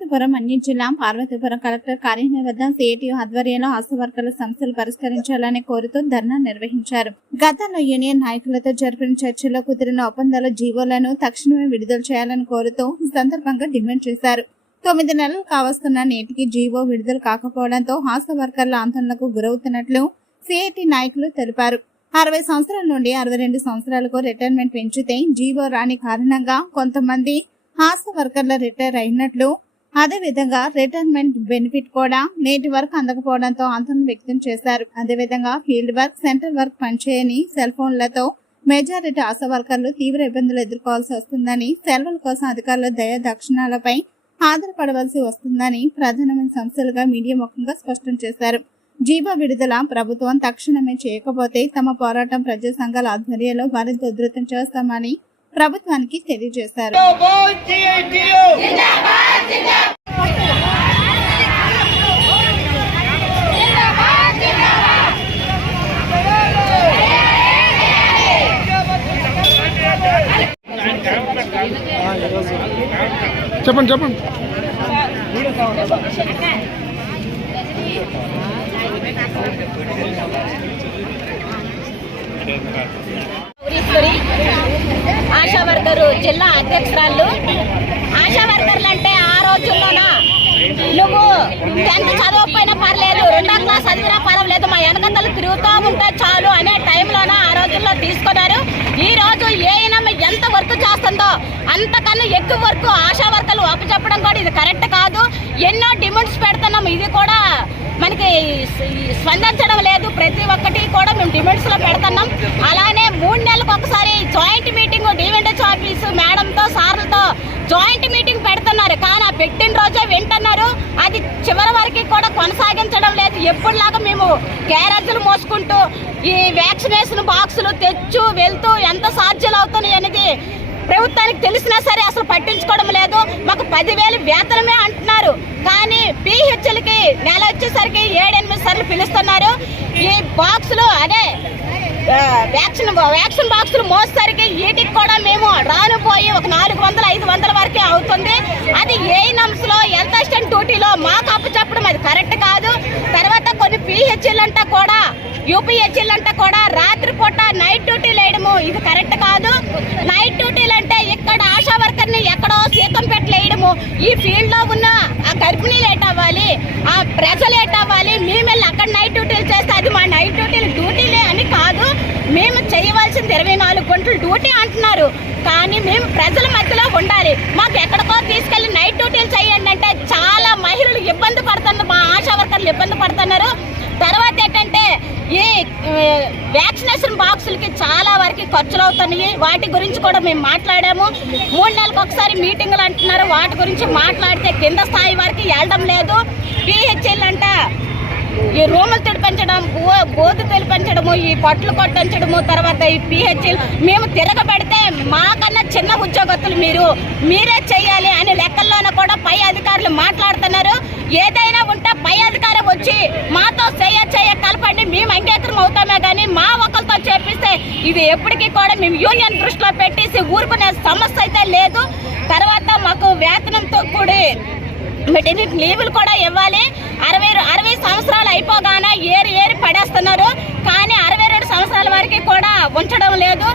పార్వతీపురం అన్యం జిల్లా పార్వతీపురం కలెక్టర్ కార్యాలయం వద్ద సిఐటియు ఆధ్వర్యంలో ఆశా వర్కర్ల సమస్యలు పరిష్కరించాలని కోరుతూ ధర్నా నిర్వహించారు. గతంలో యూనియన్ నాయకులతో జరిపిన చర్చల్లో కుదిరిన ఒప్పందాల జీవోలను తక్షణమే విడుదల చేయాలని కోరుతూ ఈ సందర్భంగా డిమాండ్ చేశారు. 9 నెలలు కావస్తున్న నేటికి జీవో విడుదల కాకపోవడంతో ఆశా వర్కర్ల ఆందోళనకు గురవుతున్నట్లు సిఐటి నాయకులు తెలిపారు. 60 సంవత్సరాల నుండి 62 సంవత్సరాలకు రిటైర్మెంట్ పెంచితే జీవో రాని కారణంగా కొంతమంది ఆశా వర్కర్ల రిటైర్ అయినట్లు, అదేవిధంగా రిటైర్మెంట్ బెనిఫిట్ కూడా నేటి వరకు అందకపోవడంతో ఆందోళన వ్యక్తం చేశారు. అదేవిధంగా ఫీల్డ్ వర్క్, సెంటర్ వర్క్ పనిచేయని సెల్ ఫోన్లతో మెజారిటీ ఆశా వర్కర్లు తీవ్ర ఇబ్బందులు ఎదుర్కోవాల్సి వస్తుందని, సెలవుల కోసం అధికారుల దయా దక్షిణాలపై ఆధారపడవలసి వస్తుందని ప్రధానమైన సమస్యలుగా మీడియా ముఖంగా స్పష్టం చేశారు. జీవో విడుదల ప్రభుత్వం తక్షణమే చేయకపోతే తమ పోరాటం ప్రజా సంఘాల ఆధ్వర్యంలో మరింత ఉధృతం చేస్తామని ప్రభుత్వానికి తెలియజేశారు. చెప్పండి చెప్పండి. ఆశా వర్కరు జిల్లా అధ్యక్షురాలు. ఆశా వర్కర్లు అంటే ఆ రోజుల్లోన నువ్వు 10th చదవకపోయినా పర్లేదు, 2వ క్లాస్ చదివినా పర్వాలేదు, మా వెనకతలు తిరుగుతూ ఉంటే చాలు అనే టైంలోన ఆ రోజుల్లో తీసుకున్నారు. ఈ రోజు ఏఎన్ఎం ఎంత వర్క్ చేస్తుందో అంతకన్నా ఎక్కువ వర్క్ ఆశా వర్కర్లు అప్పచెప్పడం కూడా ఇది కరెక్ట్ కాదు. ఎన్నో డిమాండ్స్ పెడుతున్నాం, ఇది కూడా మనకి స్పందించడం లేదు. ప్రతి ఒక్కటి కూడా మేము డిమాండ్స్ లో పెడుతున్నాం. అలానే 3 నెలలకు ఒకసారి జాయింట్ మీటింగ్ డివిడెంట్ ఆఫీస్ మేడంతో సార్లతో జాయింట్ మీటింగ్ పెడుతున్నారు. కానీ ఆ పెట్టిన రోజే వింటున్నారు, అది చివరి వరకు కూడా కొనసాగించడం లేదు. ఎప్పుడులాగా మేము క్యారేజీలు మోసుకుంటూ ఈ వ్యాక్సినేషన్ బాక్సులు తెచ్చు వెళ్తూ ఎంత సాధ్యాలు అవుతున్నాయి అనేది ప్రభుత్వానికి తెలిసినా సరే అసలు పట్టించుకోవడం లేదు. మాకు 10,000 వేతనమే అంటున్నారు, కానీ పిహెచ్లకి నెల వచ్చేసరికి 7-8 సార్లు పిలుస్తున్నారు. ఈ బాక్సులు అదే వ్యాక్సిన్ బాక్సులు మోసేసరికి వీటికి కూడా మేము రానుపోయి ఒక 400-500 వరకే అవుతుంది. అది ఏఎన్ఎంస్ లో హెల్త్ అసిస్టెంట్ డ్యూటీలో మాకు అప్పచెప్పడం అది కరెక్ట్ కాదు. తర్వాత కొన్ని పిహెచ్ఎల్ అంతా కూడా యూపీహెచ్ఎల్ అంతా కూడా రాత్రిపూట నైట్ డ్యూటీలు వేయడము ఇది కరెక్ట్ కాదు. నైట్ డ్యూటీలు అంటే ఇక్కడ ఆశా వర్కర్ ని ఎక్కడో సీతం పెట్టలేయడము, ఈ ఫీల్డ్ లో ఉన్న ఆ గర్భిణీ లేట్ అవ్వాలి, ఆ ప్రజలు లేట్ అవ్వాలి, మేము వెళ్ళి అక్కడ నైట్ డ్యూటీలు చేస్తే అది మా నైట్ డ్యూటీలే అని కాదు. మేము చేయవలసింది 24 గంటలు డ్యూటీ అంటున్నారు, కానీ మేము ప్రజల మధ్యలో ఉండాలి. మాకు ఎక్కడికో తీసుకెళ్లి నైట్ డ్యూటీలు చేయండి అంటే చాలా మహిళలు ఇబ్బంది పడుతున్నారు, మా ఆశా వర్కర్లు ఇబ్బంది పడుతున్నారు. తర్వాత ఏంటంటే ఈ వ్యాక్సినేషన్ బాక్సులకి చాలా వరకు ఖర్చులు అవుతున్నాయి. వాటి గురించి కూడా మేము మాట్లాడాము. 3 నెలలకు ఒకసారి మీటింగులు అంటున్నారు, వాటి గురించి మాట్లాడితే కింద స్థాయి వరకు వెళ్ళడం లేదు. పిహెచ్ఎల్ అంట ఈ రూములు తెడిపించడం, బోధు తెడిపించడము, ఈ పట్లు కొట్టించడము, తర్వాత ఈ పిహెచ్ఎల్ మేము తిరగబడితే మాకన్నా చిన్న ఉద్యోగస్తులు మీరే చెయ్యాలి అనే లెక్కల్లోనే కూడా పై అధికారులు మాట్లాడుతున్నారు. ఏదైనా ఉంటే పై అధికారం వచ్చి మాతో చేయ కలపండి, మేము అంగీకారం అవుతామే కానీ మా ఒకరితో చేపిస్తే ఇది ఎప్పటికీ కూడా మేము యూనియన్ దృష్టిలో పెట్టేసి ఊరుకునే సమస్య అయితే లేదు. తర్వాత మాకు వేతనంతో కూడి మెటర్నిటీ లీవులు కూడా ఇవ్వాలి. 60 సంవత్సరాలు అయిపోగానే ఏరి పడేస్తున్నారు, కానీ 62 సంవత్సరాల వరకు కూడా ఉంచడం లేదు.